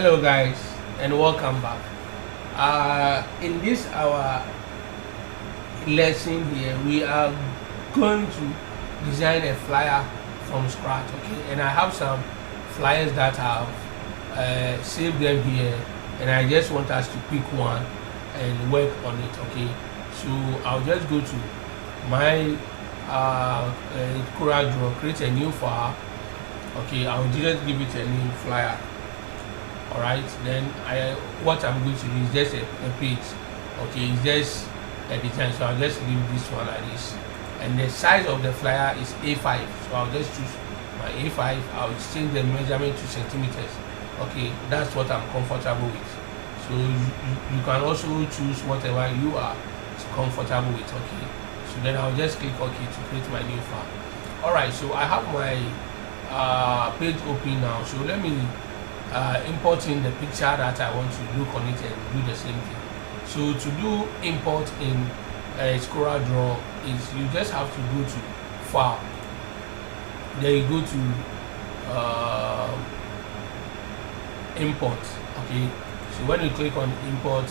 Hello guys and welcome back. In this our lesson here we are going to design a flyer from scratch, okay? And I have some flyers that I've saved them here, and I just want us to pick one and work on it, okay? So I'll just go to my Coreldraw, create a new file, okay? I'll just give it a new flyer. All right, then what I'm going to do is just a page, okay? It's just a design, so I'll just leave this one like this, and the size of the flyer is A5, so I'll just choose my A5. I'll change the measurement to centimeters, okay? That's what I'm comfortable with. So you can also choose whatever you are comfortable with, okay? So then I'll just click OK to create my new file. All right, so I have my page open now, so let me importing the picture that I want to look on it and do the same thing. So to do import in Coreldraw is you just have to go to file, then you go to import, okay? So when you click on import,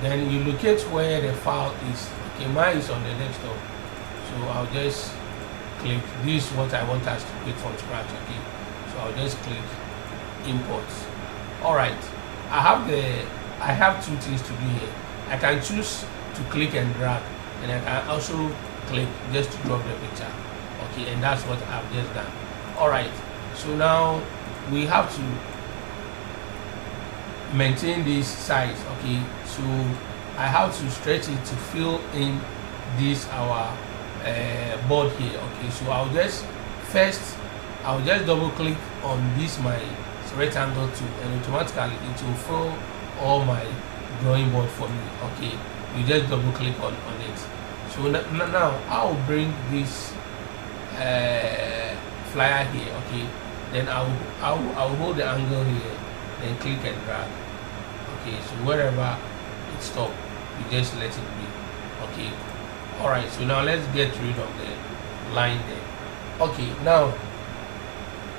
then you locate where the file is, okay? Mine is on the desktop, so I'll just click. This is what I want us to create from scratch, okay? So I'll just click import. All right, I have two things to do here. I can choose to click and drag, and I can also click just to drop the picture, okay? And that's what I've just done. All right, so now we have to maintain this size, okay? So I have to stretch it to fill in this our board here, okay? So I'll just double click on this my rectangle tool, and automatically it will fill all my drawing board for me, okay? You just double click on it. So now I'll bring this flyer here, okay? Then I'll hold the angle here, then click and drag, okay? So wherever it stops, you just let it be, okay? All right, so now let's get rid of the line there. Okay, now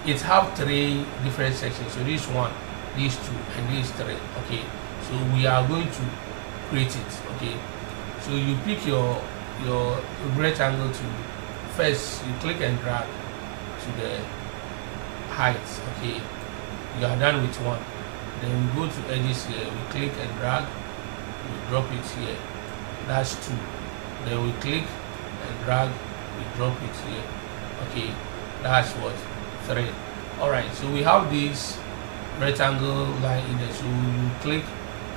it have three different sections. So this one, these two, and these three, okay? So we are going to create it, okay? So you pick your rectangle tool. First you click and drag to the height, okay? You are done with one. Then we go to edges here, we click and drag, we drop it here. That's two. Then we click and drag, we drop it here, okay? That's what? 3. All right, so we have this rectangle line in there, so you click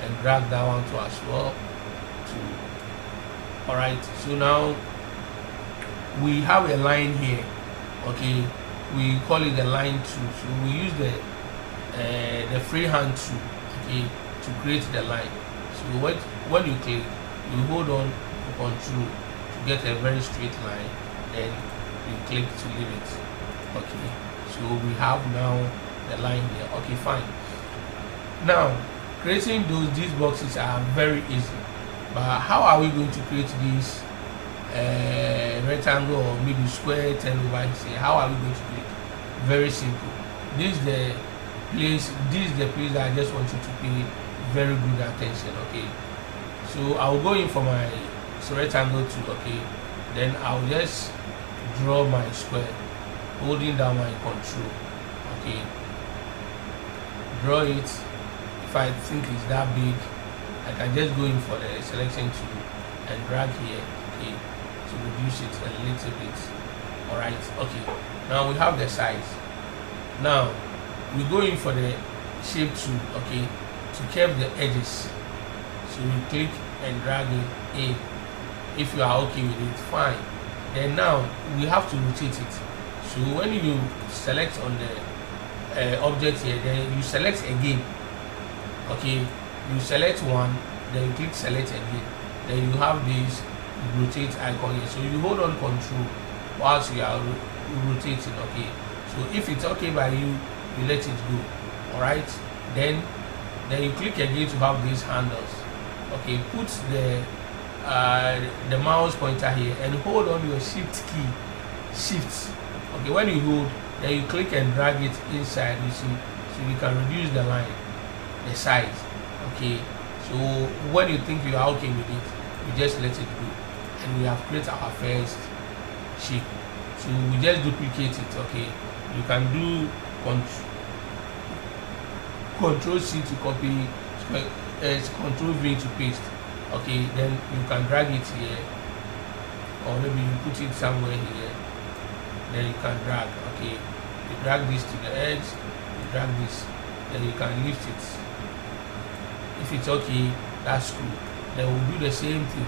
and drag that one to as well. All right, so now we have a line here, okay? We call it the line tool. So we use the freehand tool, okay, to create the line. So when you click, you hold on to Control to get a very straight line, then you click to leave it, okay? So we have now the line here, okay, fine. Now creating these boxes are very easy, but how are we going to create this rectangle or maybe square 10 over here? How are we going to do it? Very simple. This is the place that I just want you to pay very good attention, okay? So I'll go in for my rectangle tool, okay? Then I'll just draw my square, holding down my Control, okay? Draw it. If I think it's that big, I can just go in for the selection tool and drag here, okay, to reduce it a little bit. All right, okay. Now we have the size. Now we go in for the shape tool, okay, to curve the edges. So we click and drag it in. If you are okay with it, fine. Then now we have to rotate it. So when you select on the object here, then you select again, okay? You select one, then you click select again. Then you have this rotate icon here. So you hold on Control whilst you are rotating, okay? So if it's okay by you, you let it go, all right? Then you click again to have these handles, okay? Put the mouse pointer here and hold on your shift key, shift. Okay, when you hold, then you click and drag it inside, you see. So you can reduce the line, the size. Okay, so when you think you are okay with it, you just let it go, and we have created our first shape. So we just duplicate it. Okay, you can do Control C to copy, Control V to paste. Okay, then you can drag it here, or maybe you put it somewhere here, then you can drag. Okay, you drag this to the edge, you drag this, then you can lift it. If it's okay, that's cool. Then we'll do the same thing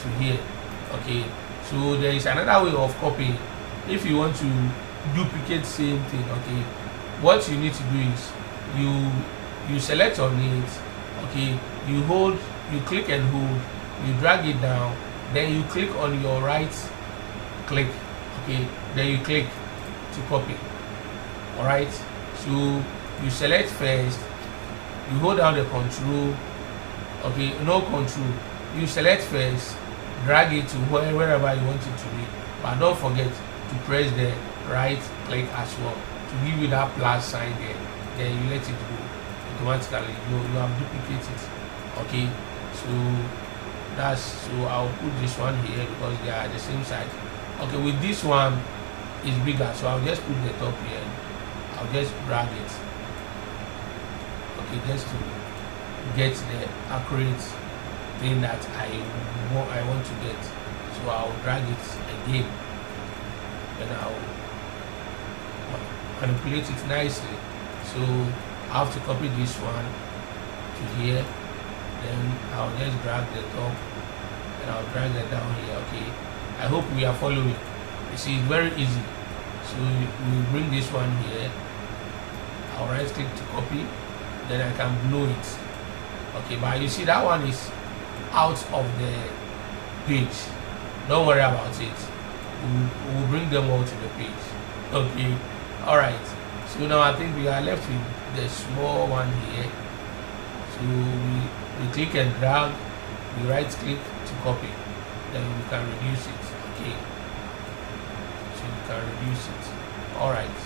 to here. Okay, so there is another way of copying. If you want to duplicate same thing, okay, what you need to do is you select on it. Okay, you click and hold, you drag it down, then you click on your right click. Okay, then you click to copy. All right, so you select first, you hold down the control. Okay, no control, you select first, drag it to wherever you want it to be, but don't forget to press the right click as well to give you that plus sign there. Then you let it go automatically. You have duplicated. Okay, so I'll put this one here because they are the same size. Okay, with this one is bigger, so I'll just put the top here. I'll just drag it. Okay, just to get the accurate thing that I want to get. So I'll drag it again, and I'll manipulate it nicely. So I have to copy this one to here, then I'll just drag the top and I'll drag it down here. Okay, I hope we are following. You see, it's very easy. So we bring this one here, I'll right click to copy, then I can blow it. Okay, but you see that one is out of the page. Don't worry about it, we'll bring them all to the page. Okay, all right, so now I think we are left with the small one here. So we click and drag, we right click to copy, then we can reduce it. Okay, so you can reduce it. All right,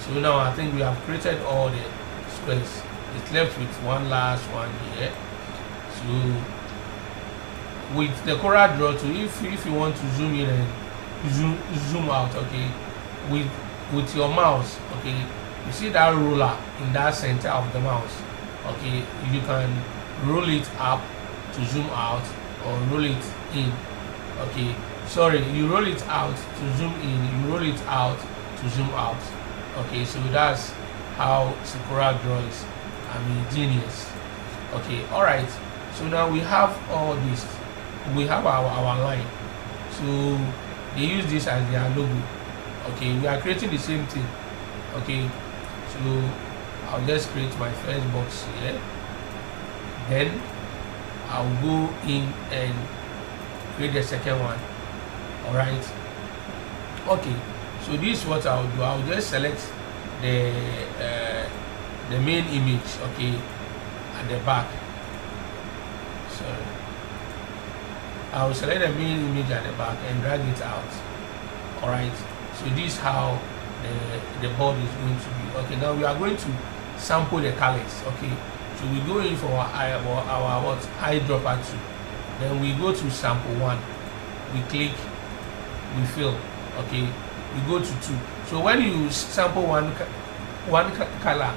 so now I think we have created all the squares. It's left with one last one here. So with the Coreldraw tool, if you want to zoom in and zoom out, okay, with your mouse, okay, you see that ruler in that center of the mouse. Okay, you can roll it up to zoom out or roll it in. Okay, sorry, you roll it out to zoom in, you roll it out to zoom out. Okay, so that's how Coreldraw is. I mean, genius. Okay, all right, so now we have all this, we have our line, so they use this as their logo. Okay, we are creating the same thing. Okay, so I'll just create my first box here, then I'll go in and create the second one. All right, okay, so this is what I'll do. I'll just select the main image, okay, at the back. So I'll select the main image at the back and drag it out. All right, so this is how the board is going to be. Okay, now we are going to sample the colors. Okay, so we go in for our eyedropper 2, then we go to sample 1, we click, we fill. Okay, we go to 2. So when you sample one color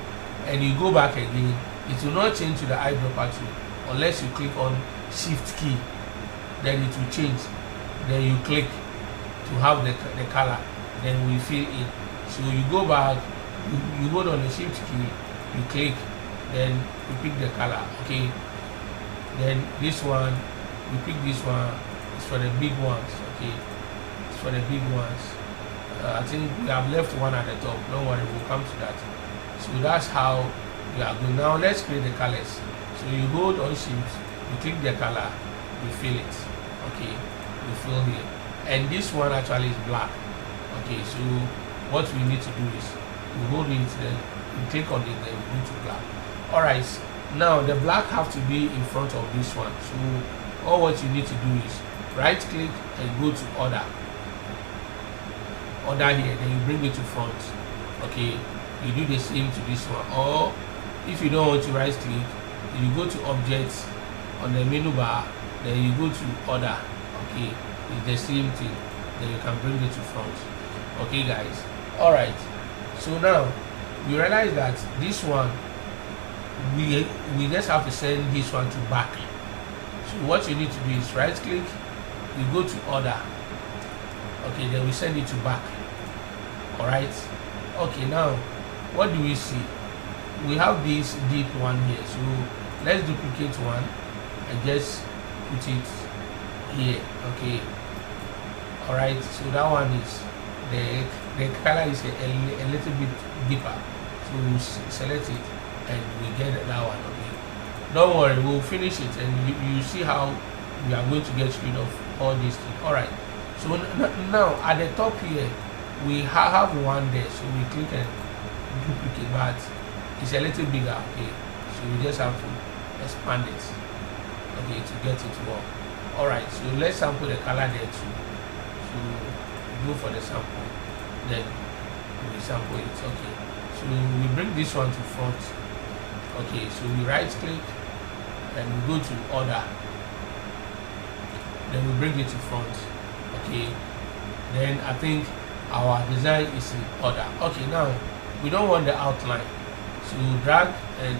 and you go back again, it will not change to the eyedropper 2 unless you click on shift key, then it will change. Then you click to have the color, then we fill in. So you go back, you hold on the shift key, you click, then you pick the color. Okay, then this one, we pick this one. It's for the big ones. Okay, it's for the big ones. I think we have left one at the top. Don't worry, we'll come to that. So that's how we are going. Now let's create the colors. So you hold on shift, you click the color, you fill it. Okay, you fill here, and this one actually is black. Okay, so what we need to do is you hold it, then you click on it, then you go to black. All right, now the black have to be in front of this one. So all what you need to do is right click and go to order here, then you bring it to front. Okay, you do the same to this one. Or if you don't want to right click, you go to objects on the menu bar, then you go to order. Okay, it's the same thing, then you can bring it to front. Okay guys, all right, so now you realize that this one we just have to send this one to back. So what you need to do is right click, you go to order. Okay, then we send it to back. All right, okay, now what do we see? We have this deep one here, so let's duplicate one and just put it here. Okay, all right, so that one is the color is a little bit deeper, so we select it and we get that one. Okay, don't worry, we'll finish it and you see how we are going to get rid of all these things. All right, so now at the top here we have one there, so we click and duplicate, but it's a little bigger. Okay, so we just have to expand it, okay, to get it to work. All right, so let's sample the color there too. So go for the sample, then we sample it. Okay, so we bring this one to front. Okay, so we right click and we go to order, then we bring it to front. Okay, then I think our design is in order. Okay, now we don't want the outline, so drag and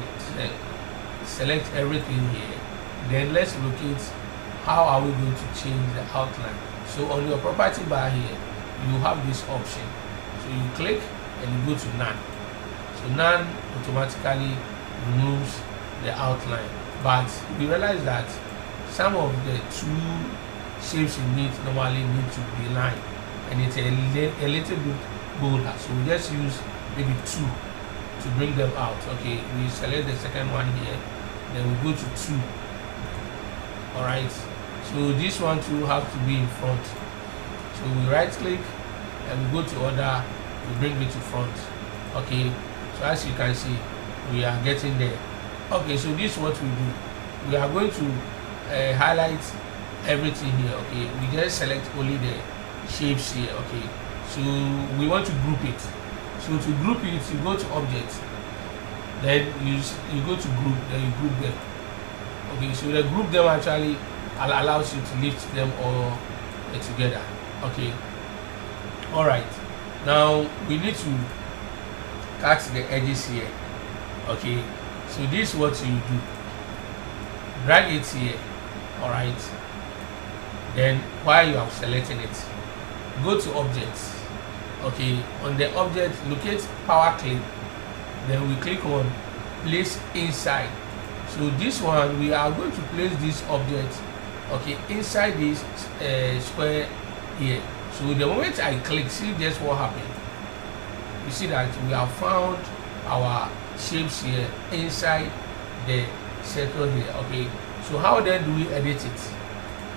select everything here. Then let's locate how are we going to change the outline. So on your property bar here, you have this option, so you click and you go to none. So none automatically removes the outline, but we realize that some of the two shapes you need normally need to be line, and it's a little bit bolder, so we just use maybe 2 to bring them out. Okay, we select the second one here, then we go to 2. All right, so this one too have to be in front, so we right click and we go to order, we bring it to front. Okay, so as you can see, we are getting there. Okay, so this is what we do. We are going to highlight everything here. Okay, we just select only the shapes here. Okay, so we want to group it. So to group it, you go to object, then you go to group, then you group them. Okay, so the group them actually allows you to lift them all together. Okay, all right, now we need to cut the edges here. Okay, so this is what you do. Drag it here. All right, then while you are selecting it, go to objects. Okay, on the object, locate power clip, then we click on place inside. So this one, we are going to place this object, okay, inside this square here. So the moment I click, see just what happened. You see that we have found our shapes here inside the circle here. Okay, so how then do we edit it?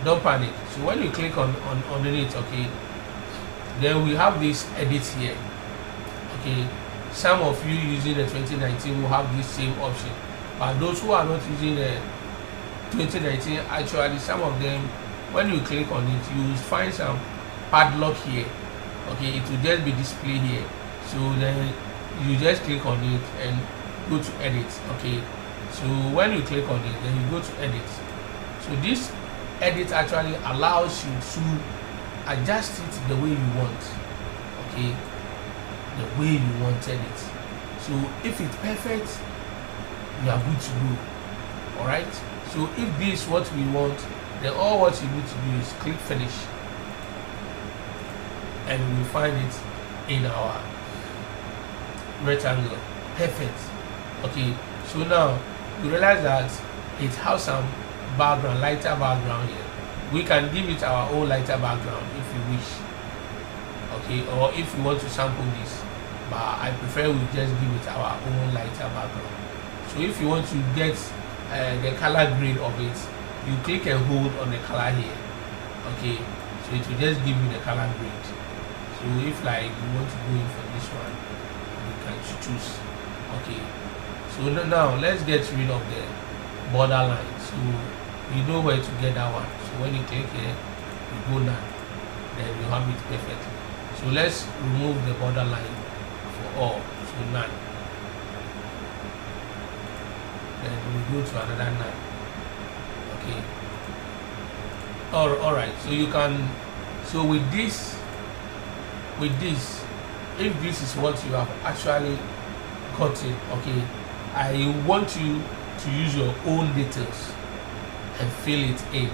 Don't panic. So when you click on underneath, okay, then we have this edit here. Okay, some of you using the 2019 will have this same option, but those who are not using the 2019, actually some of them, when you click on it, you will find some padlock here. Okay, it will just be displayed here, so then you just click on it and go to edit. Okay, so when you click on it, then you go to edit. So this edit actually allows you to adjust it the way you want. Okay, the way you wanted it. So if it's perfect, you are good to go. All right, so if this is what we want, then all what you need to do is click finish, and we find it in our rectangle. Perfect. Okay, so now you realize that it has some background, lighter background here. We can give it our own lighter background if you wish. Okay, or if you want to sample this, but I prefer we just give it our own lighter background. So if you want to get the color grade of it, you click and hold on the color here. Okay, so it will just give you the color grade. So if like you want to go in for this one, you can choose. Okay, so now let's get rid of the borderline, so you know where to get that one. So when you click here, you go down, then you have it perfectly. So let's remove the borderline for all. to none. Then we go to another 9. Okay. All right. So you can. So with this, if this is what you have actually gotten, okay, I want you to use your own details and fill it in.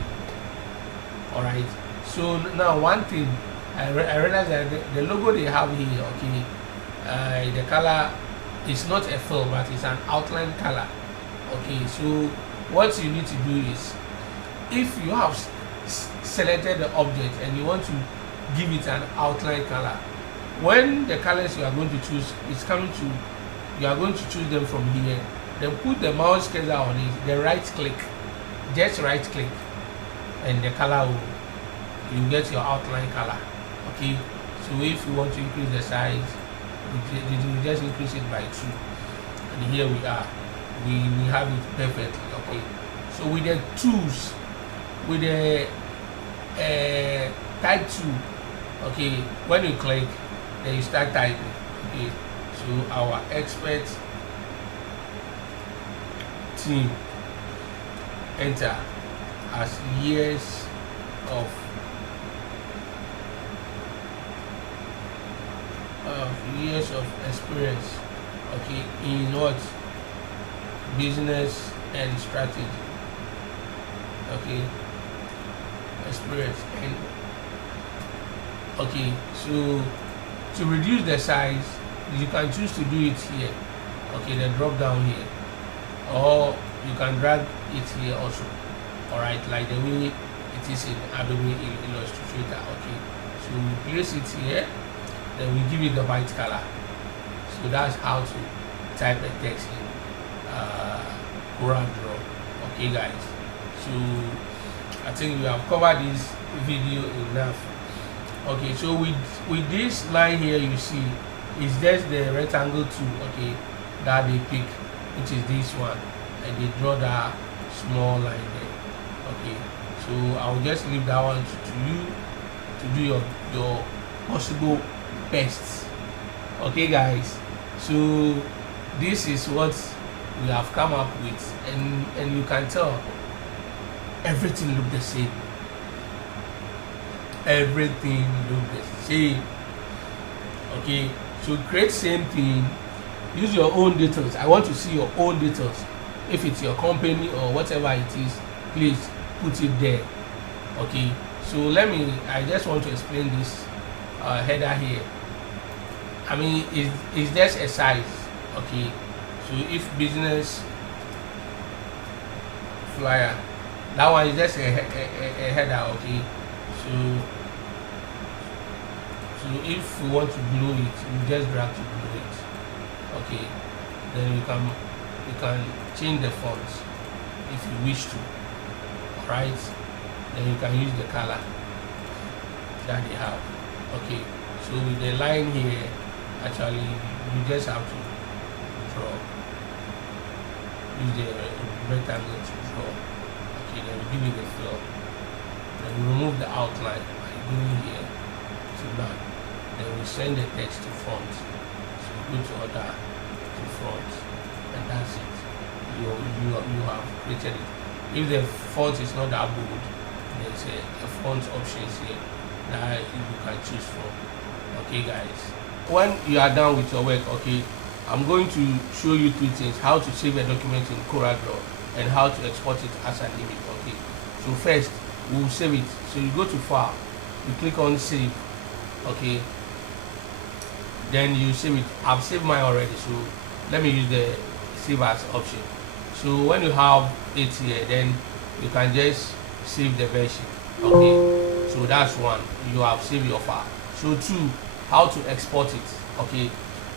All right. So now one thing I realize that the logo they have here, okay, the color is not a fill, but it's an outline color. Okay. So what you need to do is, if you have selected the object and you want to give it an outline color, when the colors you are going to choose is coming to, you are going to choose them from here, then put the mouse cursor on it, then right click, just right click, and the color will, you get your outline color. Okay. So if you want to increase the size, you just increase it by 2, and here we are, we have it perfectly. Okay. So with the tools, with the type 2, okay, when you click, then you start typing. Okay. So our expert team, enter, has years of experience, okay, in what? Business and strategy. Okay. Experience. And okay, so to reduce the size, you can choose to do it here. Okay, then drop down here, or you can drag it here also. All right, like the way it is in Adobe Illustrator. Okay, so we place it here, then we give it the white color. So that's how to type a text in Coreldraw. Okay, guys. So I think we have covered this video enough. Okay, so with this line here, you see, it's just the rectangle tool, okay, that they pick, which is this one, and they draw that small line there. Okay, so I'll just leave that one to you to do your possible best. Okay, guys. So this is what we have come up with, and you can tell everything look the same. Everything look the same. Okay, so create same thing, use your own details. I want to see your own details. If it's your company or whatever it is, please put it there. Okay, so I just want to explain this header here. I mean, it's just a size. Okay, so if business flyer, that one is just a header. Okay, so if we want to below it, we just drag to below it. Okay, then you can change the fonts if you wish to. Right, then you can use the color that they have. Okay, so with the line here, actually you just have to draw, use the rectangle to draw. Okay, then we give it a fill, then we remove the outline by going here to none, then we send the text to front, so go to order to front, and that's it. You have created it. If the font is not that bold, there's a font options here that you can choose from. Okay, guys, when you are done with your work, okay, I'm going to show you 2 things: how to save a document in Coreldraw and how to export it as an image. Okay, so first we'll save it. So you go to file, you click on save. Okay, then you save it. I've saved mine already, so let me use the save as option. So when you have it here, then you can just save the version. Okay, so that's one, you have saved your file. So 2, how to export it. Okay,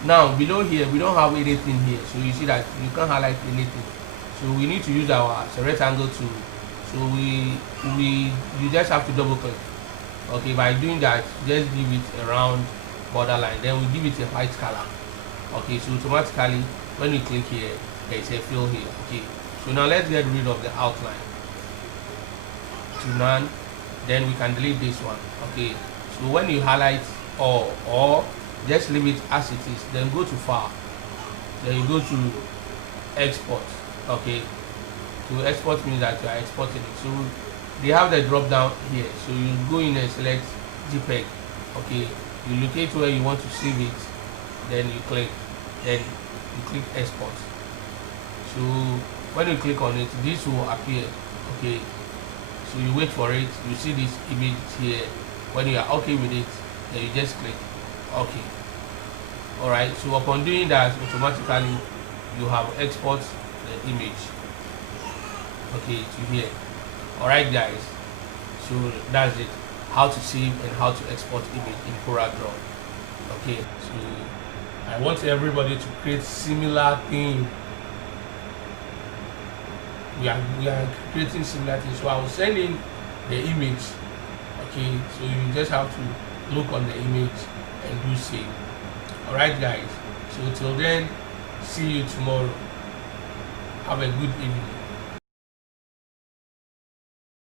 now below here we don't have anything here, so you see that you can't highlight anything, so we need to use our rectangle tool. So you just have to double click. Okay, by doing that, just give it a round borderline, then we give it a white color. Okay, so automatically when you click here, there is a fill here. Okay, so now let's get rid of the outline to none, then we can delete this one. Okay, so when you highlight or just leave it as it is, then go to file, then you go to export. Okay, to export means that you are exporting it. So they have the drop down here, so you go in and select JPEG. Okay, you locate where you want to save it, then you click export. So when you click on it, this will appear. Okay, so you wait for it, you see this image here. When you are okay with it, then you just click okay. Alright, so upon doing that, automatically you have export the image, okay, to here. Alright guys, so that's it, how to save and how to export image in Coreldraw. Okay, so I want everybody to create similar thing. We are creating similar things, so I will send in the image. Okay, so you just have to look on the image and do save. Alright guys, so till then, see you tomorrow. Have a good evening.